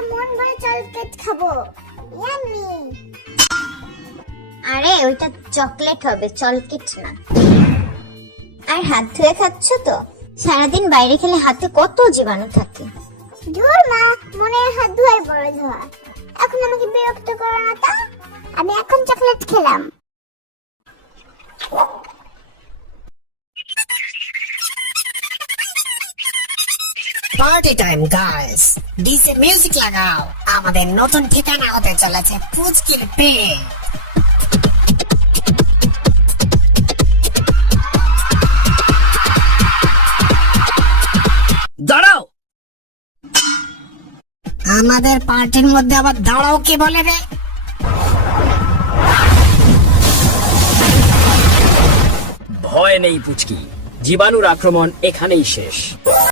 আজকে মন ভরে চকলেট খাবো। ইয়াম্মি। আরে ওইটা চকলেট হবে, চকলেট না। আর হাত ধুয়ে খাচ্ছ তো? সারাদিন বাইরে খেলে হাতে কত জীবাণু থাকে। ধুর মা, মনে হয় হাত ধোয়ার বড় ধোয়া। এখন আমাকে বিরক্ত করো না তা। আমি এখন চকলেট খেলাম। Party time guys, DJ music লাগাও। আমাদের নতুন ঠিকানা হতে চলেছে পুচকির পেট। দাঁড়াও, আমাদের পার্টির মধ্যে আবার দাঁড়াও কে বলে রে? ভয় নেই পুচকি, জীবাণুর আক্রমণ এখানেই শেষ।